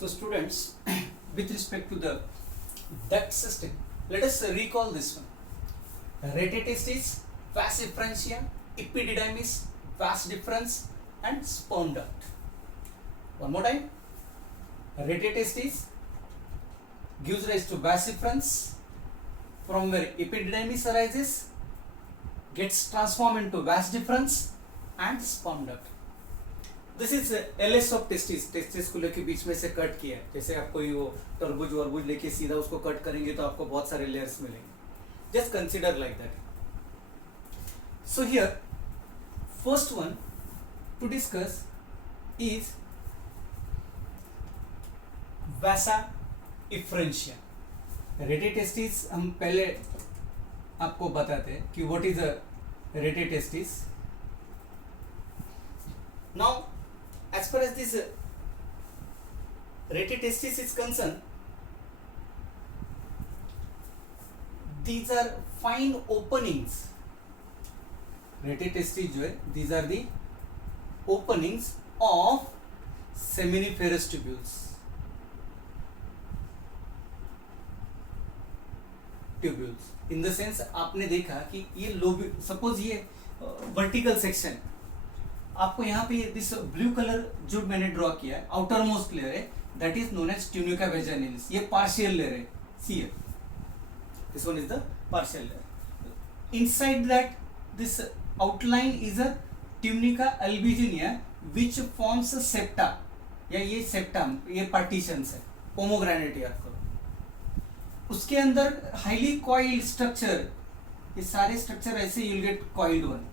So students, with respect to the duct system, let us recall this one. Rete-testis, vas efferentia, epididymis, vas deferens, and sperm duct. One more time. Rete-testis gives rise to vas efferens, from where epididymis arises, gets transformed into vas deferens and sperm duct. This is LS of testis. Testis को लेके बीच में से cut किया है. जैसे आप कोई वो तरबूज वरबूज लेके सीधा उसको कट करेंगे तो आपको बहुत सारे लेयर्स मिलेंगे. Just consider like that. So here first one to discuss is vasa efferentia. Rete testis हम पहले आपको बताते हैं कि what is a rete testis. Now, as far as this rete-testis is concerned, these are fine openings. Rete-testis जो है, these are the openings of seminiferous tubules. Tubules. In the sense, आपने देखा कि ये लोब्यूल, सपोज ये वर्टिकल सेक्शन, आपको यहाँ पे दिस ब्लू कलर जो मैंने ड्रॉ किया है, आउटर मोस्ट लेयर है, that is known as tunica vaginalis. ये पार्शियल लेयर है. See here, this one is the partial layer. Inside that this outline is a tunica albuginea which forms septa, या ये septum, ये partitions है, pomegranate याद करो. उसके अंदर हाईली कॉइल्ड स्ट्रक्चर, ये सारे स्ट्रक्चर ऐसे you will gate coiled one.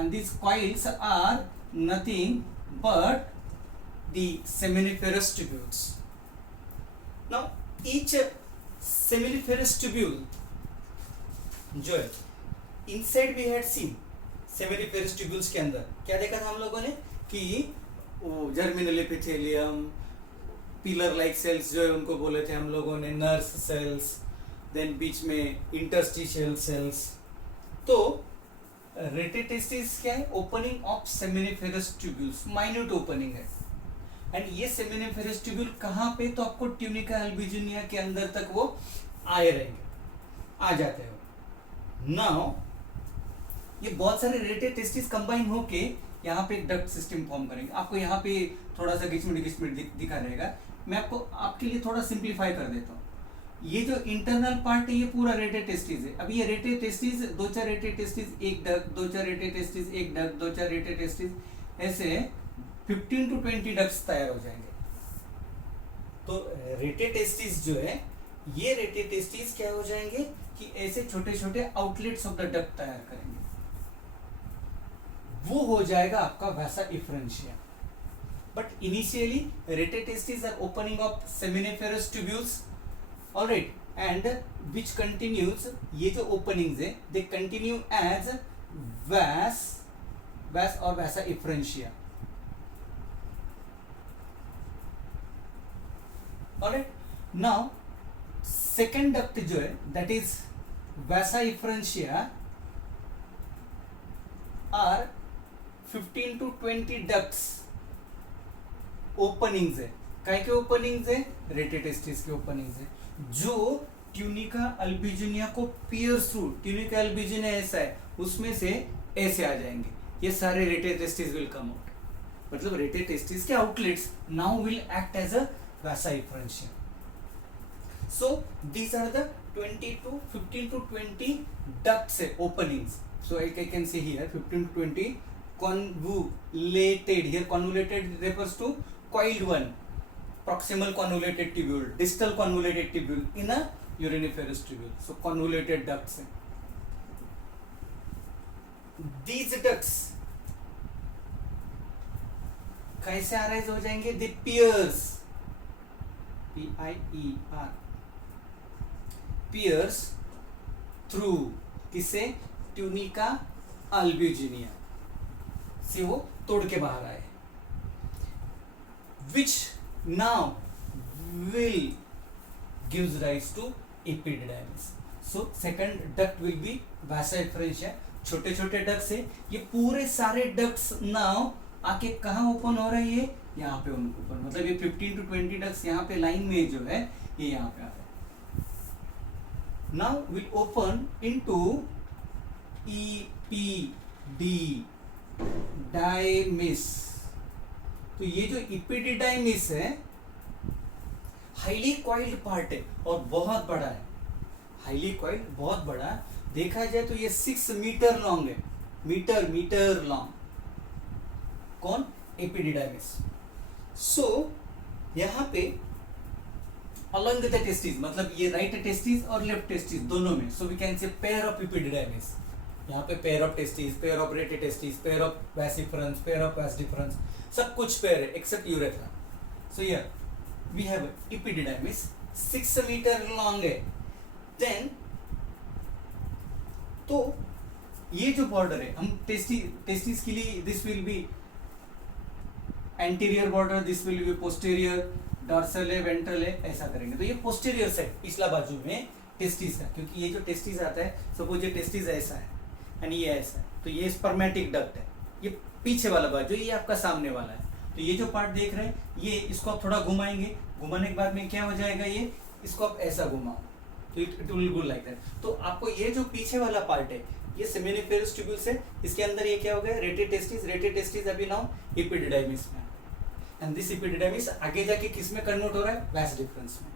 And these coils are nothing but the seminiferous tubules. Now each seminiferous tubule जो है, inside we had seen seminiferous tubules के अंदर क्या देखा था हम लोगों ने कि वो germinal epithelium, pillar like cells जो है उनको बोले थे हम लोगों ने नर्स सेल्स, देन बीच में इंटरस्टिशियल सेल्स. तो रेटेटेस्टिस क्या है? Opening of seminiferous tubules, minute opening है. एंड ये सेमिनिफेरस ट्यूब्यूल कहाँ पे? तो आपको ट्यूनिका अल्बिजिनिया के अंदर तक वो आए रहेंगे, आ जाते हैं. नाउ ये बहुत सारे रेटेटेस्टिस कंबाइन होके यहाँ पे एक डक्ट सिस्टम फॉर्म करेंगे. आपको यहाँ पे थोड़ा सा गिचमिट दिखा रहेगा. मैं आपको आपके लिए थोड़ा सिंप्लीफाई कर देता हूँ. ये जो इंटरनल पार्ट है ये पूरा रेटेटेस्टिस है. अब ये रेटेटेस्टिस, दो चार रेटेटेस्टिस एक डक्ट, दो चार रेटेटेस्टिस एक डक्ट, दो चार रेटेटेस्टिस, ऐसे 15 to 20 डक्ट्स तैयार हो जाएंगे. तो रेटेटेस्टिस जो है, ये रेटेटेस्टिस क्या हो जाएंगे कि ऐसे छोटे छोटे आउटलेट्स ऑफ द डक्ट तैयार करेंगे. वो हो जाएगा आपका vasa efferentia. But initially rete testis are opening of seminiferous tubules, all right, and which continues, ये जो openings है they continue as vas और vasa efferentia. all right, now second duct जो है that is vasa efferentia are 15 to 20 ducts openings है. काय के openings है? रेटेटेस्टिस के ओपनिंग्स है, जो ट्यूनिका अल्बिजिनिया को पियर्स थ्रू. ट्यूनिका अल्बिजिनिया ऐसा है, उसमें से ऐसे आ जाएंगे. ये सारे रेटेटेस्टिस विल कम आउट. मतलब रेटेटेस्टिस के outlets now will act as a vasa efferentia. So these are the 15 to 20 ducts openings. So I can say here 15 to 20 convoluted. Here convoluted refers to coiled one, proximal convoluted tubule, distal convoluted tubule in a uriniferous tubule. So convoluted ducts. These ducts कैसे arise हो जाएंगे? They pierce, P-I-E-R, pierce through किसे? Tunica अल्बिजिनिया से वो तोड़ के बाहर आए, which now will gives rise to epididymis. So second duct will be vasa efferentia. छोटे छोटे ducts है, ये पूरे सारे ducts now आके कहाँ ओपन हो रही है, यहाँ पे ओपन, मतलब ये 15 to 20 डक्ट्स यहाँ पे लाइन में जो है ये यहाँ पे आ रहा है। Now will open into epididymis. तो ये जो इपिडिडाइमिस है हाईली कॉइल्ड पार्ट है और बहुत बड़ा है, हाईली कॉइल्ड बहुत बड़ा। देखा जाए तो ये 6 मीटर लॉन्ग है, मीटर लॉन्ग। कौन? एपिडिडाइमिस। सो यहाँ पे along with the testes, मतलब ये राइट टेस्टिस और लेफ्ट टेस्टिस दोनों में, so we can say pair of epididymis. यहाँ पे pair of testis, pair of rete testis, pair of vas efferens, pair of vas deferens, सब कुछ पेयर है except urethra. So here we have epididymis 6 metre long है। Then तो ये जो border है, हम टेस्टिस के लिए this will B anterior border, this will B posterior, dorsal है, वेंट्रल है, ऐसा करेंगे। तो ये पोस्टीरियर साइड, पिछला बाजू में टेस्टिस है, क्योंकि ये जो टेस्टिस आता है, सपोज ये टेस्टिस ऐसा है एंड ये ऐसा है, तो ये स्पर्मेटिक डक्ट है, ये पीछे वाला बाजू, ये आपका सामने वाला है। तो ये जो पार्ट देख रहे हैं, ये इसको आप थोड़ा घुमाएंगे, घुमाने के बाद में क्या हो जाएगा, ये इसको आप ऐसा घुमाओ तो it will go like that. तो आपको ये जो पीछे वाला पार्ट है, ये सेमिनिफेरस ट्यूब्यूल्स है, इसके अंदर ये क्या हो गया, रेटे टेस्टिस अभी नाउ एपिडिडाइमिस में, एंड दिस एपिडिडाइमिस आगे जाके किस में कन्वर्ट हो रहा है, वास डिफरेंस में।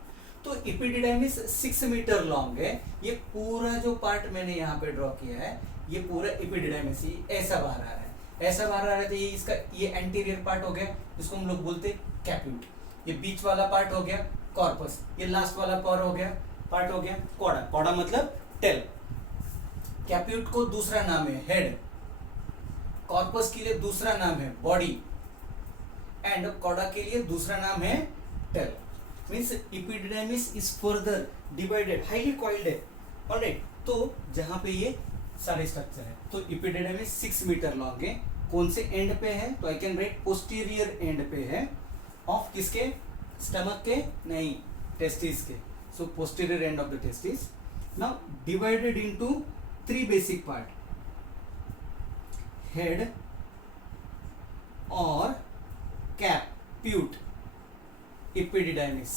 तो एपिडिडाइमिस 6 मीटर लॉन्ग है। ये पूरा जो पार्ट मैंने यहाँ पे ड्रॉ किया है, ये पूरा एपिडिडाइमिस ऐसा बाहर आ रहा है, ऐसा बाहर आ रहा है। तो ये इसका ये एंटीरियर पार्ट हो गया, जिसको हम लोग बोलते हैं कैप्यूट। ये बीच वाला पार्ट हो गया कॉर्पस, ये लास्ट वाला पार्ट हो गया कॉडा। कॉडा मतलब टेल। कैप्यूट को दूसरा नाम है हेड, कॉर्पस के लिए दूसरा नाम है बॉडी, एंड कॉडा के लिए दूसरा नाम है tail. Means epididymis is further divided, highly coiled है। ऑलराइट, तो जहां पे ये सारे स्ट्रक्चर है, तो एपिडिडाइमिस 6 मीटर लॉन्ग है। कौन से एंड पे है, तो I can write posterior end पे है ऑफ किसके, स्टमक के, नहीं टेस्टिस के। So posterior end of the testis. Now divided into 3 basic part, head और कैप्यूट, एपिडिडाइमिस।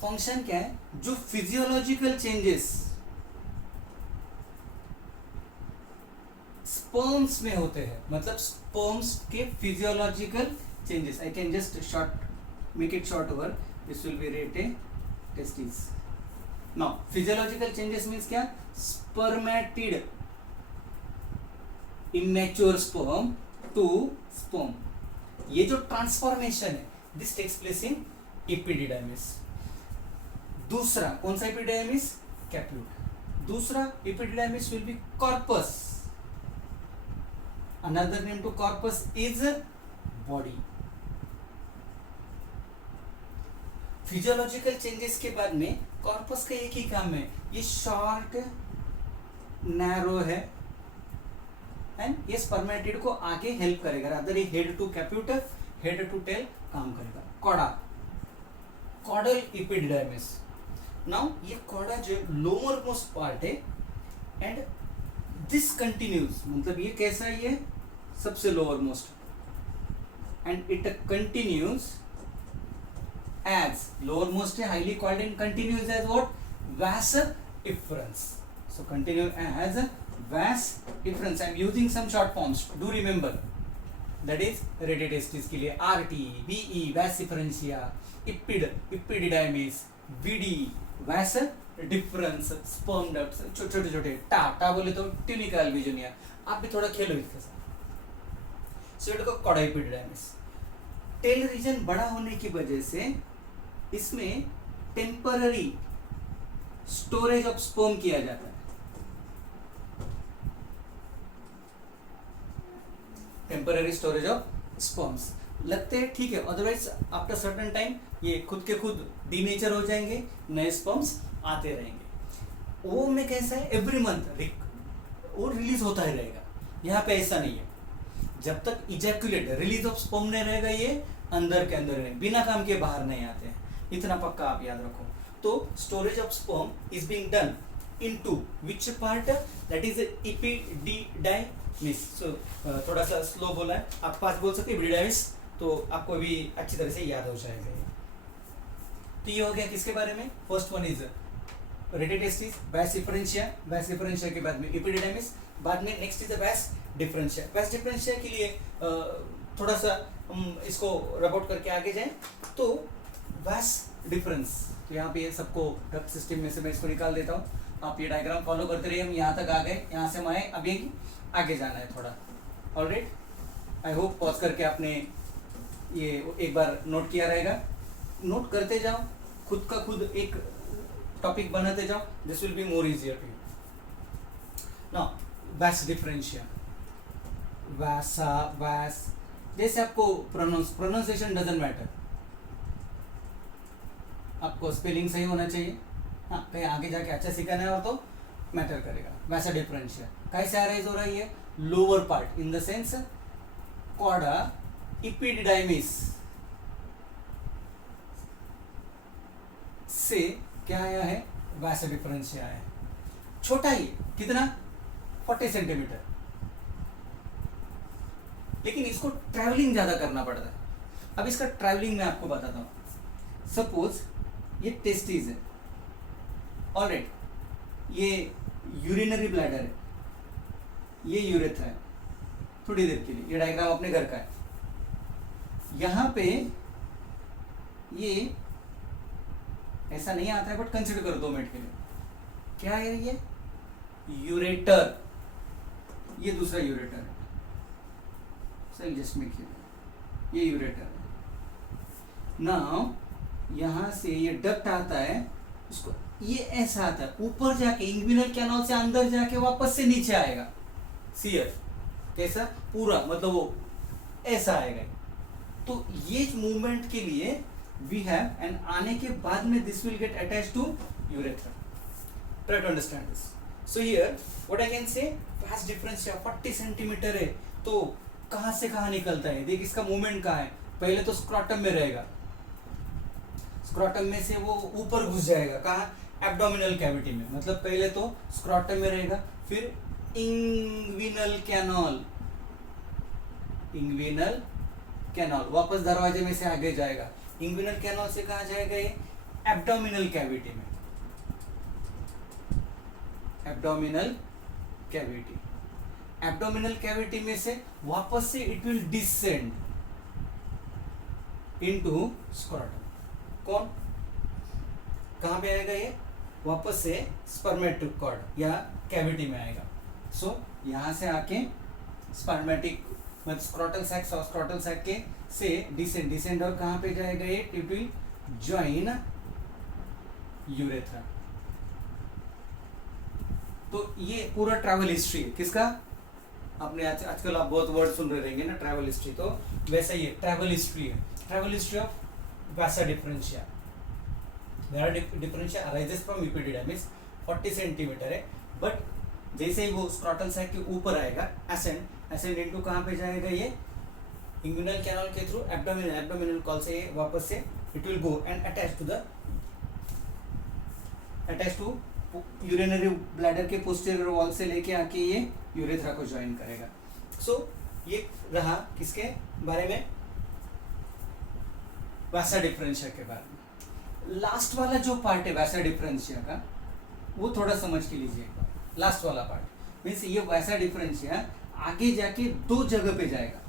फंक्शन क्या है, जो फिजियोलॉजिकल चेंजेस स्पर्म्स में होते हैं, मतलब स्पर्म्स के physiological changes, I can just short make it short over, this will be rete testis. Now physiological changes means क्या, spermatid immature sperm to sperm, ये जो ट्रांसफॉर्मेशन है, this takes place in epididymis. दूसरा कौन सा epididymis, caput. दूसरा epididymis will be corpus, another name to corpus is body. Physiological changes के बाद में कॉर्पस का एक ही काम है, ये शॉर्ट नैरो है एंड ये स्पर्मेटिड को आगे हेल्प करेगा, अदर ये head to caput, head to tail काम करेगा। Cauda, caudal epididymis. नाउ ये कॉडा जो लोअर मोस्ट पार्ट है एंड दिस कंटिन्यूज, मतलब ये कैसा है, ये सबसे lower most end it continues as lower most है, highly called and continues as what, vas deferens. So continue as vas difference. I am using some short forms, do remember, that is rete testis के लिए RT, VE vas differentia, epididymis, VD vas difference, sperm ducts, छोटे छोटे टा बोले तो ट्यूनिकल विजनिया। आप भी थोड़ा खेलो इसके साथ। सो इट को कॉडा एपिडिडाइमिस। टेल रीजन बड़ा होने की वजह से इसमें टेम्पररी स्टोरेज ऑफ स्पर्म किया जाता है, टेम्पररी स्टोरेज ऑफ स्पर्म्स। लगते हैं ठीक है, अदरवाइज आफ्टर सर्टेन टाइम ये खुद के खुद डीनेचर हो जाएंगे, नए स्पर्म्स आते रहेंगे। वो में कैसा है, एवरी मंथ वो रिलीज होता ही रहेगा। यहाँ पे ऐसा नहीं है, जब तक इजैकुलेट रिलीज ऑफ स्पर्म नहीं रहेगा, ये अंदर के अंदर रहेंगे, बिना काम के बाहर नहीं आते हैं, इतना पक्का आप याद रखो। तो storage of sperm is being done into which part, that is epididymis miss थोड़ा सा स्लो बोला है, आप फास्ट बोल सकते एपिडिडाइमिस, तो आपको भी अच्छी तरह से याद हो जाएगा ये। तो ये हो गया किसके बारे में, फर्स्ट वन इज रेटिटेस्टिस, वास डिफरेंशिया, वास डिफरेंशिया के बाद में एपिडिडाइमिस, बाद में नेक्स्ट इज वास डिफरेंशिया। वास डिफरेंशिया के लिए थोड़ा सा हम इसको रब आउट करके आगे जाएं, तो वास डिफरेंस, तो यहाँ पे सबको डक्ट सिस्टम में से मैं इसको निकाल देता हूँ, आप ये डायग्राम फॉलो करते रहिए। हम यहाँ तक आ गए, यहाँ से हम आए, अभी आगे जाना है थोड़ा। ऑलराइट, आई होप पॉज करके आपने ये एक बार नोट किया रहेगा। नोट करते जाओ, खुद का खुद एक टॉपिक बनाते जाओ, this will be more easier to you. Now vas differentia, vasa, vas, जैसे आपको प्रोनाउंसिएशन डजंट मैटर, आपको स्पेलिंग सही होना चाहिए। हाँ, कहीं आगे जाके अच्छा सीखना है और तो मैटर करेगा। वैसा डिफरेंशिया कैसे अराइज हो रही है, lower part in the sense cauda epididymis से क्या आया है, वैसा डिफरेंशिया आया है। छोटा ही, कितना, 40 सेंटीमीटर, लेकिन इसको ट्रैवलिंग ज्यादा करना पड़ता है। अब इसका ट्रैवलिंग मैं आपको बताता हूं। सपोज ये टेस्टिस है, ऑलराइट, ये यूरिनरी ब्लैडर है, ये यूरेथ्रा है। थोड़ी देर के लिए ये डायग्राम अपने घर का है, यहां पे ये ऐसा नहीं आता है, बट कंसिडर करो 2 मिनट के लिए, क्या है ये, यूरेटर, ये दूसरा यूरेटर है, सही, जस्ट मेक ये यूरेटर है। नाउ यहां से ये डक्ट आता है, उसको ये ऐसा आता है, ऊपर जाके इंग्विनल कैनाल से अंदर जाके वापस से नीचे आएगा, सीयर कैसा, पूरा मतलब वो ऐसा आएगा। तो ये मूवमेंट के लिए वी हैव, एंड आने के बाद में this will get attach to urethra. Try to understand this. So here what I can say, vas differentia 40 centimetre है, तो कहां से कहां निकलता है, देख इसका मूवमेंट कहां है, पहले तो स्क्रॉटम में रहेगा, स्क्रॉटम में से वो ऊपर घुस जाएगा, कहाँ, एब्डोमिनल कैविटी में, मतलब पहले तो स्क्रॉटम में रहेगा, फिर इंग्विनल कैनाल, इंग्विनल कैनाल वापस दरवाजे में से आगे जाएगा, इंग्विनल कैनाल से कहा जाएगा ये, एब्डोमिनल कैविटी में, एब्डोमिनल कैविटी, एब्डोमिनल कैविटी में से वापस से it will descend into scrotum. कौन, कहां पे आएगा ये, वापस से स्पर्मेटिक कॉर्ड या कैविटी में आएगा। सो यहां से आके स्पर्मेटिक मतलब स्क्रॉटल सैक, स्क्रॉटल सैक के से डिसेंड और कहां पे जाएगा ये, इट विल जॉइन यूरेथ्रा। तो ये पूरा ट्रैवल हिस्ट्री है किसका, आपने आजकल आप बहुत वर्ड सुन रहे रहेंगे ना, ट्रैवल हिस्ट्री, तो वैसा ही ट्रैवल हिस्ट्री है, travel history of Vasa differentia. Vasa differentia arises from epididymis, 40 centimetre है, बट जैसे ही वो स्क्रॉटल सैक के ऊपर आएगा, असेंड इनटू कहां पे जाएगा ये, इंग्विनल कैनाल के थ्रू एब्डोमिनल कॉल से वापस से it will go and attach to urinary bladder के पोस्टीरियर वॉल से लेके आके ये यूरेथ्रा को ज्वाइन करेगा। सो ये रहा किसके बारे में, वासा डिफरेंशिया के बारे में। लास्ट वाला जो पार्ट है वासा डिफरेंशिया का, वो थोड़ा समझ के लीजिए एक बार। लास्ट वाला पार्ट मीन्स ये वासा डिफरेंशिया आगे जाके 2 जगह पे जाएगा।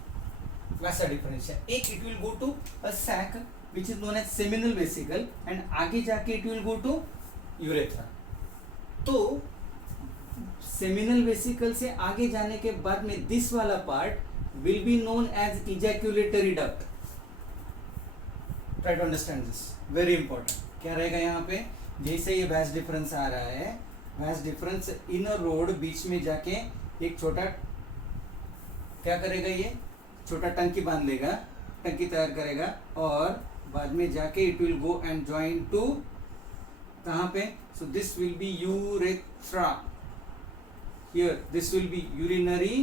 वासा डिफरेंशिया, एक it will go to a sac which is known as seminal vesicle, and आगे जाके it will go to urethra. तो सेमिनल वेसिकल से आगे जाने के बाद में दिस वाला part will be known as ejaculatory duct. Try to understand this, very important. क्या रहेगा यहाँ पे, जैसे ये वास डिफरेंस आ रहा है, वास डिफरेंस इनर रोड बीच में जाके एक छोटा क्या करेगा, ये छोटा टंकी बांध देगा, टंकी तैयार करेगा, और बाद में जाके it will go and join to कहाँ पे, so this will be urethra, here this will be urinary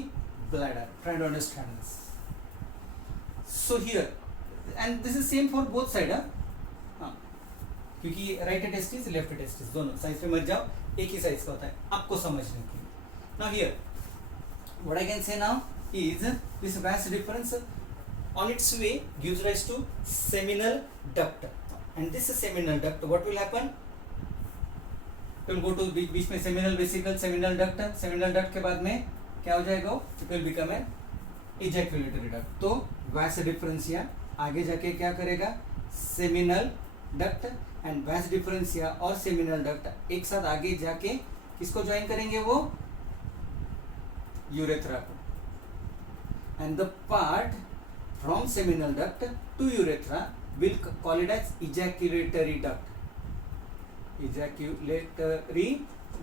bladder. Try to understand this. So here and this is same for both side, हाँ, क्योंकि राइट टेस्टिस लेफ्ट टेस्टिस दोनों size पे मत जाओ, एक ही size का होता है आपको समझने के लिए। Now here what I can say now is this vas difference on its way gives rise to seminal duct, and this seminal duct what will happen, it will go to बीच में seminal vesicle, seminal duct के बाद में क्या हो जाएगा, it will become an ejaculatory duct. तो vas differentia आगे जाके क्या करेगा, seminal duct and vas differentia और seminal duct एक साथ आगे जाके किसको ज्वाइन करेंगे, वो यूरेथ्रा को, and the part from seminal duct to urethra will call it as ejaculatory duct. Ejaculatory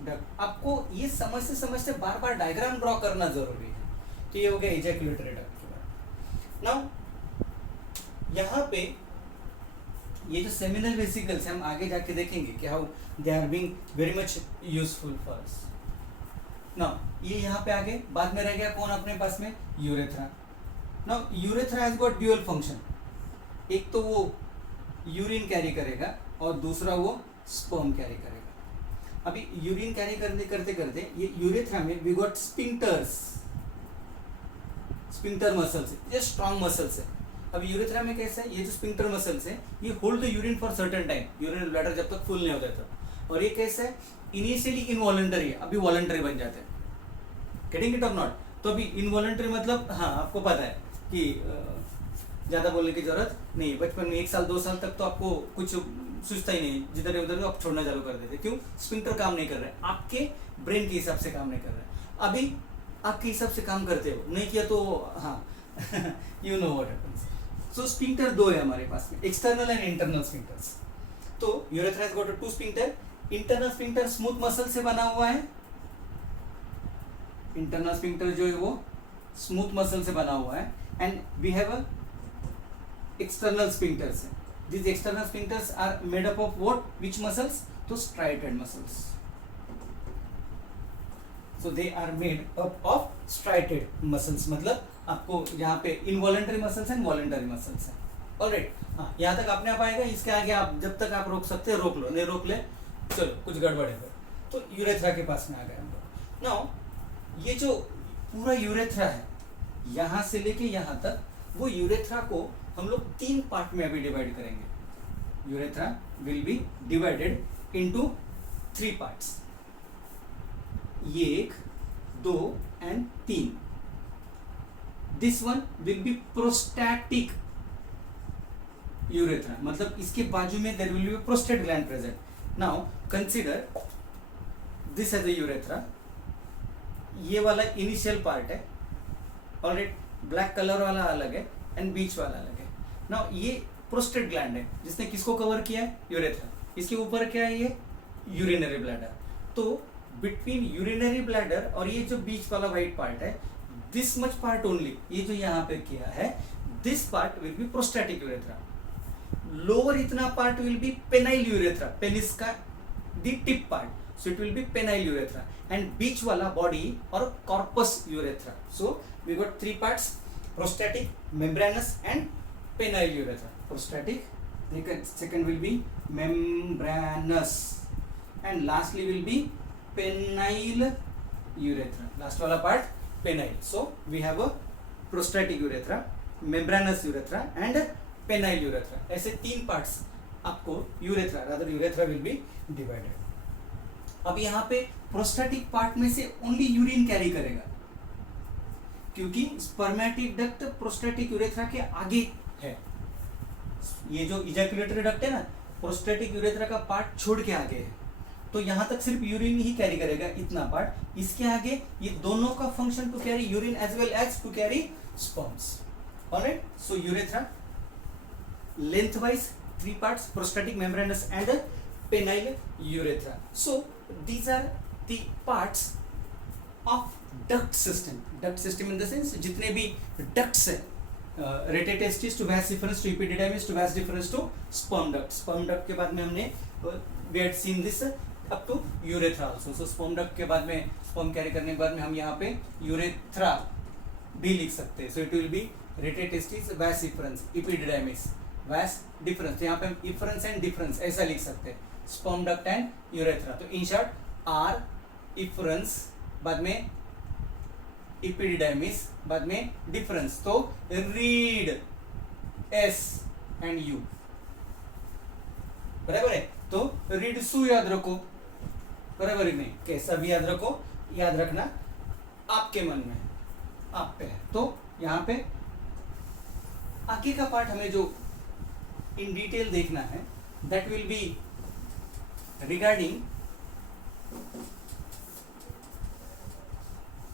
duct. आपको ये समझते समझते बार बार डायग्राम ड्रॉ करना जरूरी है. तो ये हो गया इजैक्यूलेटरी डक्ट के बाद. नाउ यहाँ पे ये जो सेमिनल वेसिकल्स हम आगे जाके देखेंगे कि how they are being very much useful for us. Now ये यहाँ पे आगे बाद में रह गया कौन अपने पास में, urethra. Now urethra has got dual function. एक तो वो यूरिन कैरी करेगा और दूसरा वो स्पर्म कैरी करेगा. अभी यूरिन कैरी करते करते ये यूरेथ्रा में we got sphincters, sphincter muscles, ये स्ट्रॉन्ग मसल्स है. अब यूरेथ्रा में कैसा है, ये जो स्पिंक्टर मसल्स है ये hold the urine for certain time, urine bladder जब तक फुल नहीं होता तब. और ये कैसा है, इनिशियली इनवॉलंटरी है, अभी वॉलंटरी बन जाते हैं. Getting it or not. तो अभी इनवॉलंटरी मतलब हाँ आपको पता है कि ज़्यादा बोलने की जरूरत नहीं. बचपन में 1 साल 2 साल तक तो आपको कुछ सोचता ही नहीं, जिधर उधर आप छोड़ना चालू कर देते. क्यों, स्पिंक्टर काम नहीं कर रहा है, आपके ब्रेन के हिसाब से काम नहीं कर रहा है. अभी आपके हिसाब से काम करते हो, नहीं किया तो हाँ you know what happens. So sphincter 2 है हमारे पास में, एक्सटर्नल एंड इंटरनल स्पिंक्टर्स. तो urethra has got 2 sphincter. Internal sphincter smooth muscle से बना हुआ है, इंटरनल स्पिंक्टर जो है वो स्मूथ मसल से बना हुआ है. And we have a external sphincters. These external sphincters are made up of what? Which muscles? तो striated muscles. So they are made up of striated muscles. मतलब आपको यहाँ पे involuntary muscles and voluntary muscles हैं. Alright. हाँ यहाँ तक अपने आप आएगा. इसके आगे आप जब तक आप रोक सकते हैं रोक लो, नहीं रोक ले चलो कुछ गड़बड़ है. तो यूरेथ्रा के पास में आ गए हम लोग. नाउ ये जो पूरा यूरेथ्रा है यहाँ से लेके यहाँ तक, वो यूरेथ्रा को हम लोग 3 पार्ट में अभी डिवाइड करेंगे. Urethra will be divided into 3 parts. ये 1 2 and 3. This one will be prostatic urethra, मतलब इसके बाजू में there will be prostate gland present. Now consider this as a urethra. ये वाला इनिशियल पार्ट है, ऑलरेडी ब्लैक कलर वाला अलग है एंड बीच वाला अलग है. नाउ ये प्रोस्टेट ग्लैंड है जिसने किसको कवर किया है, यूरेथ्रा. इसके ऊपर क्या है, ये यूरिनरी ब्लैडर. तो बिटवीन यूरिनरी ब्लैडर और ये जो बीच वाला वाइट पार्ट है, दिस मच पार्ट ओनली, ये जो यहाँ पे किया है, this part will be prostatic urethra. Lower इतना part will be penile urethra, penis का the tip part, so it will be penile urethra. And बीच वाला बॉडी और corpus urethra. So we got 3 parts, prostatic, membranous and penile urethra. Prostatic, second will be membranous, and lastly will be penile urethra. Last वाला part penile. So we have a prostatic urethra, membranous urethra and penile urethra. ऐसे 3 parts आपको urethra will be divided. अब यहाँ पे prostatic part में से only urine carry करेगा, क्योंकि स्पर्मेटिक डक्ट प्रोस्टैटिक यूरेथ्रा के आगे है. ये जो इजैक्यूलेटरी डक्ट है ना, प्रोस्टैटिक यूरेथ्रा का पार्ट छोड़ के आगे है. तो यहाँ तक सिर्फ यूरिन ही कैरी करेगा, इतना पार्ट. इसके आगे ये दोनों का function to carry urine as well as to carry sperms. Alright. So urethra length wise 3 parts, prostatic, membranous and penile urethra. So these are the parts of duct system. Duct system in the sense जितने भी ducts है, rete testis to vas deferens to epididymis to vas deferens to sperm duct. sperm duct के बाद में हमने we had seen this up to urethra also. so sperm duct के बाद में sperm कैरी करने के बाद में हम यहाँ पे urethra भी लिख सकते हैं. so it will be rete testis, vas deferens, epididymis, vas deferens. यहाँ पे हम efferents and deferens ऐसा लिख सकते हैं, sperm duct and urethra. तो in short R efferents बाद में इपिडिडाइमिस, बाद में डिफरेंस, तो रीड एस एंड यू, बराबर है। तो रीड सु याद रखो, बराबर है नहीं, कैसा भी याद रखो, याद रखना आपके मन में, आप पे है। तो यहाँ पे आगे का पार्ट हमें जो इन डिटेल देखना है, that will be regarding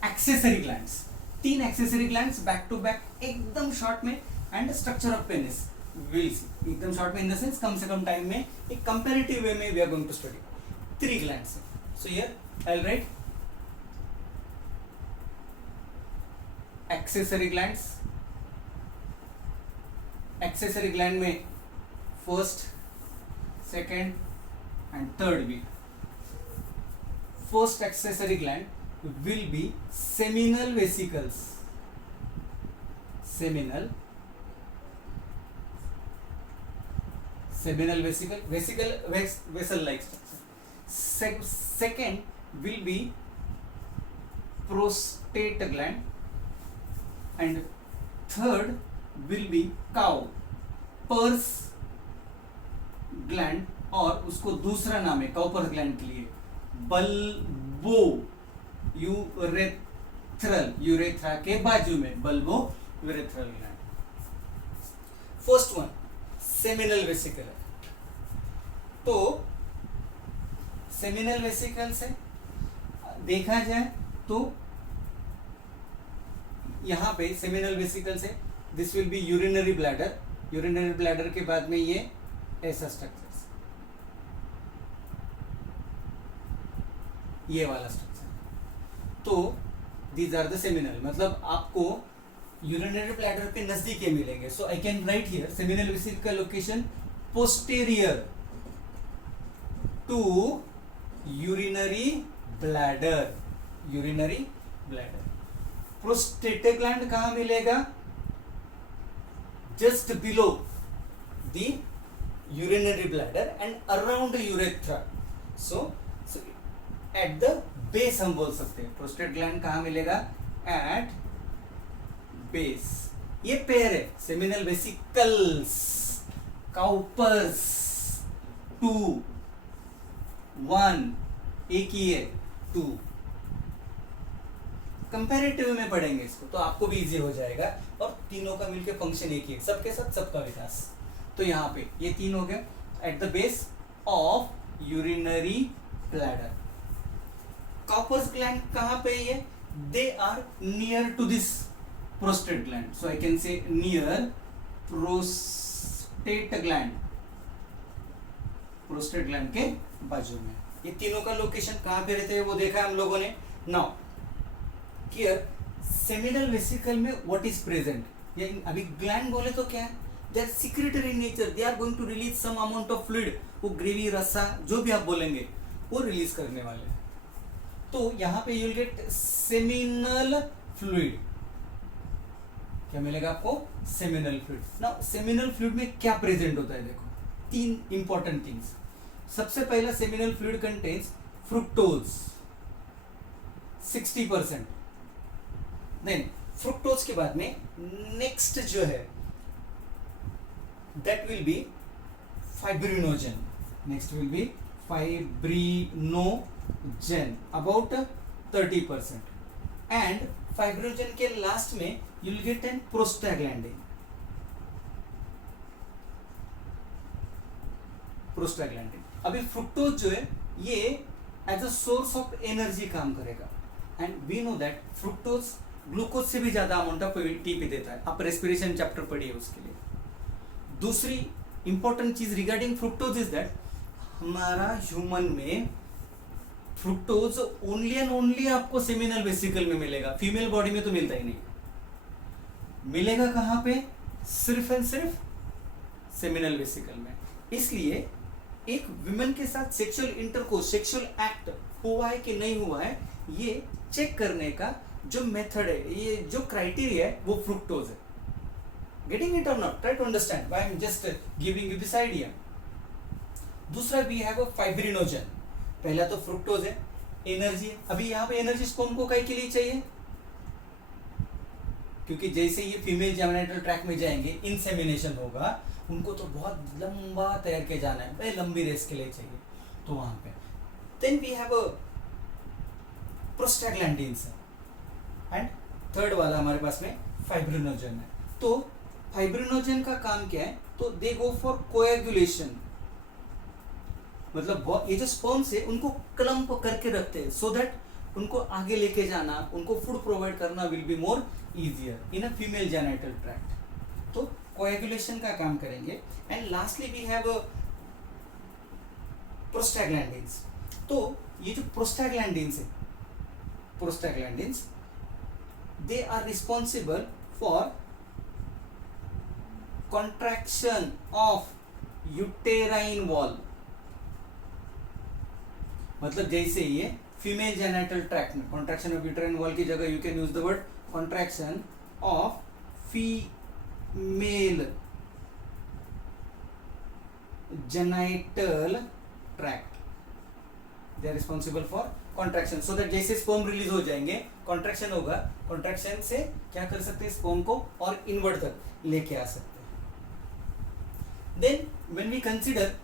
accessory glands. 3 accessory glands back to back एकदम शॉर्ट में, and structure of penis will see एकदम शॉर्ट में, इन द सेंस कम से कम टाइम में, एक कंपैरेटिव वे में we are going to study 3 glands. So here I will write accessory glands. Accessory gland में first, second and third भी। First accessory gland will be seminal vesicles. Seminal vessel like structure. Second will be prostate gland, and third will be Cowper's gland, और उसको दूसरा नाम है Cowper's gland के लिए bulbo urethral, urethra के बाजू में bulbo urethral gland. First one seminal vesicle है। तो सेमिनल वेसिकल से देखा जाए तो यहां पे सेमिनल वेसिकल से this will be urinary bladder, urinary bladder के बाद में ये ऐसा स्ट्रक्चर, ये वाला स्ट्रक्चर। तो दीज आर द सेमिनल, मतलब आपको यूरिनरी ब्लैडर के नजदीक ये मिलेंगे। So I can write here seminal vesicle location posterior to urinary bladder, urinary bladder. Prostate gland कहां मिलेगा? Just below the urinary bladder and around urethra. So at the base हम बोल सकते हैं। प्रोस्टेट ग्लैंड कहां मिलेगा? At base. ये pair है सेमिनल वेसिकल्स, काउपर्स 2 1, एक ही है 2। कंपैरेटिव में पढ़ेंगे इसको तो आपको भी इजी हो जाएगा, और तीनों का मिलके फंक्शन एक ही है, सबके साथ सबका विकास। तो यहाँ पे ये 3 हो गए at the base of urinary bladder. Cowper's gland कहां पे ये? They are near to this prostate gland, so I can say near prostate gland, prostate gland के बाजू में। ये तीनों का लोकेशन कहां पे रहते हैं वो देखा हम लोगों ने। नाउ हियर सेमिनल वेसिकल में व्हाट इज प्रेजेंट, ये अभी ग्लैंड बोले तो क्या है? They are secretory in nature, they are going to release some amount of fluid, वो ग्रेवी रसा जो भी आप बोलेंगे वो रिलीज करने वाले हैं। तो यहां पे यूल गेट सेमिनल फ्लूइड, क्या मिलेगा आपको? Seminal fluid. Now seminal fluid में क्या प्रेजेंट होता है? देखो 3 इंपॉर्टेंट थिंग्स। सबसे पहला seminal fluid contains fructose 60%। Then fructose के बाद में नेक्स्ट जो है that will be fibrinogen, next will be fibrinogen about 30%, and fibrinogen के लास्ट में you will get an prostaglandin. Prostaglandin अभी फ्रुक्टोज जो है ये as a source of energy काम करेगा, and we know that fructose glucose से भी ज्यादा अमाउंट ऑफ एटीपी देता है। आप रेस्पिरेशन चैप्टर पढ़िए उसके लिए। दूसरी इंपॉर्टेंट चीज रिगार्डिंग फ्रुक्टोज इज दैट हमारा ह्यूमन में फ्रुक्टोज ओनली एंड ओनली आपको सेमिनल वेसिकल में मिलेगा, फीमेल बॉडी में तो मिलता ही नहीं। मिलेगा कहां पे? सिर्फ एंड सिर्फ सेमिनल वेसिकल में। इसलिए एक विमेन के साथ सेक्सुअल इंटरकोर्स, सेक्सुअल एक्ट हुआ है कि नहीं हुआ है, ये चेक करने का जो मेथड है, ये जो क्राइटेरिया है वो फ्रुक्टोज है। Getting it or not? Try to understand, I am just giving you this idea. दूसरा वी हैव अ फाइब्रिनोजन। पहला तो फ्रुक्टोज है, एनर्जी है। अभी यहाँ पे एनर्जी कौन को कई के लिए चाहिए? क्योंकि जैसे ये फीमेल जेमिनाइटल ट्रैक में जाएंगे, इंसेमिनेशन होगा, उनको तो बहुत लंबा तैर के जाना है, भाई लंबी रेस के लिए चाहिए, तो वहां पे then we have prostaglandins and third वाला हमारे पास में फाइब्रिनोजन है। तो फाइब्रिनोजन का काम क्या है, तो दे गो फॉर कोएगुलेशन, मतलब ये जो स्पर्म्स है उनको क्लम्प करके रखते हैं, सो दैट उनको आगे लेके जाना, उनको फूड प्रोवाइड करना will be more easier in a female genital tract. तो कोएगुलेशन का काम करेंगे। And lastly we have prostaglandins. तो ये जो प्रोस्टाग्लैंडिन्स है, prostaglandins they are responsible for contraction of uterine wall, मतलब जैसे ये फीमेल जेनिटल ट्रैक्ट में कॉन्ट्रैक्शन ऑफ यूटेराइन वॉल की जगह you can use the word contraction of female genital tract, they are responsible for contraction, so that जैसे sperm release हो जाएंगे, contraction होगा, कॉन्ट्रैक्शन से क्या कर सकते हैं, स्पर्म को और इनवर्ट तक लेके आ सकते हैं। Then when we consider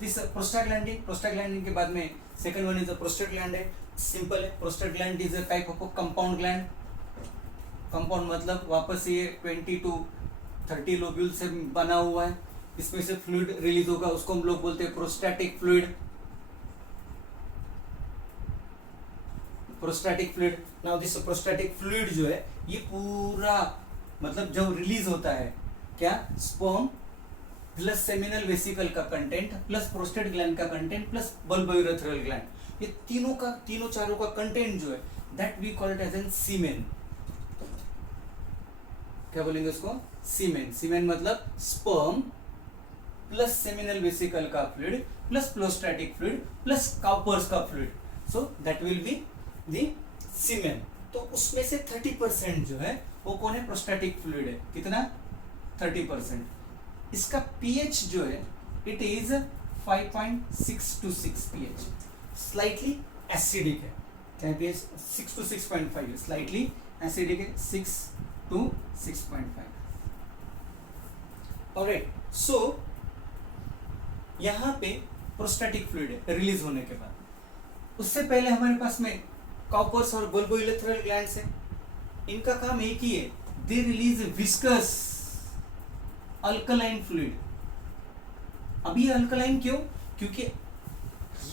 this prostaglandin के बाद में second one is the prostate gland है, सिंपल है, prostate gland is a type of compound gland. Compound मतलब वापस ये 20 to 30 लोब्यूल से बना हुआ है, इसमें से फ्लूइड रिलीज होगा, उसको हम लोग बोलते हैं prostatic fluid, prostatic fluid. Now this prostatic fluid जो है ये पूरा मतलब जब रिलीज होता है, क्या स्पर्म प्लस सेमिनल वेसिकल का कंटेंट प्लस प्रोस्टेट ग्लैंड का कंटेंट प्लस बल्बोयूरेथ्रल ग्लैंड, ये तीनों चारों का कंटेंट जो है that we call it as an semen. क्या बोलेंगे उसको, सीमेन। सीमेन मतलब स्पर्म प्लस सेमिनल वेसिकल का fluid plus prostatic fluid plus Cowper's का fluid, so that will be the semen. तो उसमें से 30% जो है वो कौन है, प्रोस्टैटिक फ्लूइड है, कितना 30%। इसका pH जो है it is 5.6 to 6 pH, slightly acidic है, क्या pH 6 to 6.5 है, स्लाइटली एसिडिक है, 6 to 6.5। ऑलराइट, सो यहां पे प्रोस्टैटिक फ्लूइड है रिलीज होने के बाद, उससे पहले हमारे पास में काउपर्स और बल्बोयूरेथ्रल ग्लैंड्स है, इनका काम एक ही है, they release viscous alkaline fluid. अब ये अल्कलाइन क्यों, क्योंकि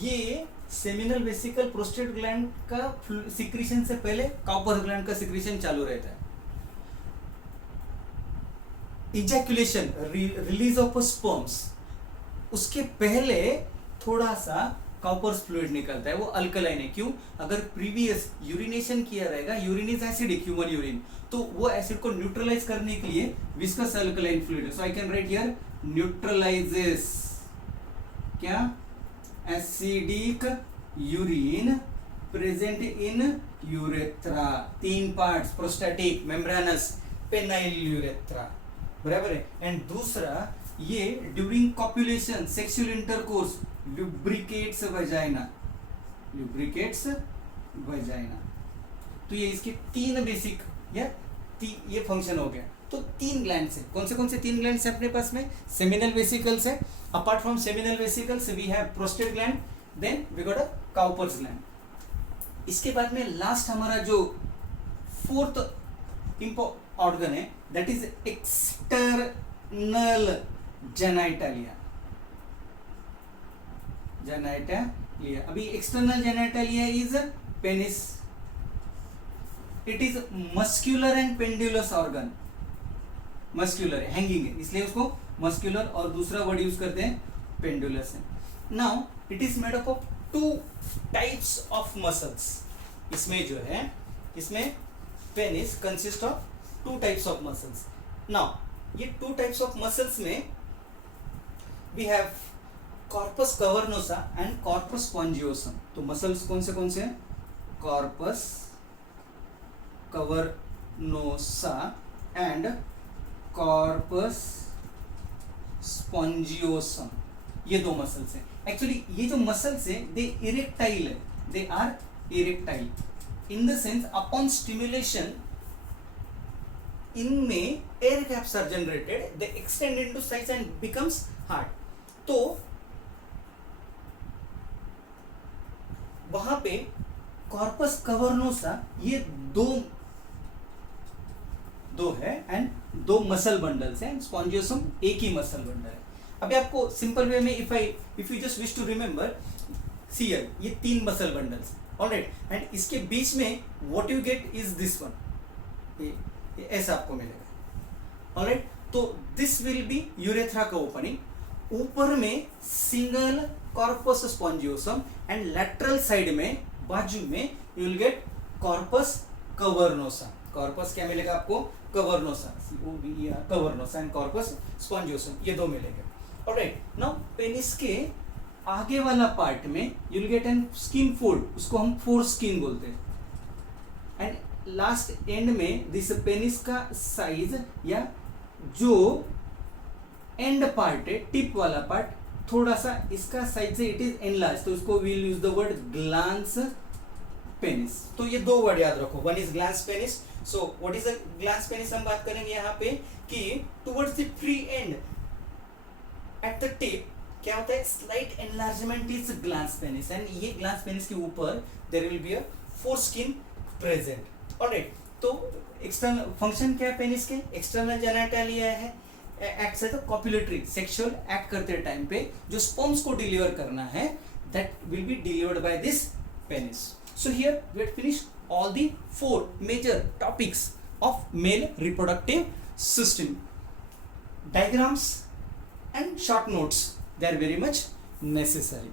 ये सेमिनल वेसिकल प्रोस्टेट ग्लैंड का सिक्रीशन से पहले काउपर ग्लैंड का सिक्रीशन चालू रहता है। इजैकुलेशन रिलीज ऑफ स्पर्म्स, उसके पहले थोड़ा सा काउपर्स फ्लूइड निकलता है, वो अल्कलाइन है। क्यों, अगर प्रीवियस यूरिनेशन किया रहेगा, urine is acidic, human urine, तो वो एसिड को न्यूट्रलाइज करने के लिए viscous alkaline fluid, so I can write here neutralizes क्या, acidic urine present in urethra. 3 parts, prostatic, membranous, penile urethra, बराबर है। एंड दूसरा, ये during copulation sexual intercourse lubricates vagina, lubricates vagina. तो ये इसके 3 बेसिक या ये फंक्शन हो गया। तो 3 ग्लैंड्स है, कौन से 3 ग्लैंड्स है अपने पास में, सेमिनल वेसिकल्स है, apart from seminal vesicles we have prostate gland, then we got a Cowper's gland. इसके बाद में लास्ट हमारा जो 4th ऑर्गन है that is external genitalia, genitalia. अभी external genitalia is penis, it is muscular and pendulous organ, muscular है, hanging है, इसलिए उसको मस्क्यूलर, और दूसरा वर्ड यूज करते हैं पेंडुलस है। Now it is made up of 2 types of muscles, इसमें जो है, इसमें penis consist of 2 types of muscles. Now ये 2 टाइप्स ऑफ मसल्स में we have corpus cavernosa and corpus spongiosum. तो मसल्स कौन से हैं, corpus cavernosa and corpus spongiosum, ये 2 मसल्स हैं। एक्चुअली ये जो मसल्स हैं दे इरेक्टाइल है, they are erectile in the sense upon stimulation इनमें air gaps are generated, they extend into size and becomes hard. तो वहां पे कॉर्पस कवर्नोसा ये दो है एंड दो मसल बंडल्स हैं, स्पॉन्जियोसम एक ही मसल बंडल है। अभी आपको सिंपल वे में if you just wish to remember CL, ये 3 मसल बंडल्स, ऑलराइट, एंड इसके बीच में what you get is this one, ये ऐसा आपको मिलेगा, ऑलराइट। तो दिस विल बी यूरेथ्रा का ओपनिंग, ऊपर में single corpus spongiosum and lateral side में बाजू में you will get corpus cavernosa. Corpus क्या मिलेगा आपको? Cavernosa, COVER, cavernosa and corpus spongiosum, ये 2 मिलेंगे, ऑलराइट। नाउ पेनिस के आगे वाला पार्ट में you will get N skin fold, उसको हम फोर स्किन बोलते हैं, एंड लास्ट एंड में दिस पेनिस का साइज या जो एंड पार्ट है, टिप वाला पार्ट, थोड़ा सा इसका साइज से इट इज एनलार्ज, तो उसको we'll use the word glans penis. तो ये 2 वर्ड याद रखो, one is glans penis. So what is a glans penis हम बात करेंगे यहाँ पे कि towards the free end at the tip क्या होता है, slight enlargement is glans penis, and ये ग्लांस पेनिस के ऊपर there will be a foreskin present, alright. तो एक्सटर्नल फंक्शन क्या है पेनिस के? एक्सटर्नल जेनिटलिया है, act as a copulatory, sexual act करते टाइम पे जो स्पर्म्स को डिलीवर करना है that will be delivered by this penis. So here we had finished all the 4 major topics of male reproductive system. Diagrams and short notes, they are very much necessary.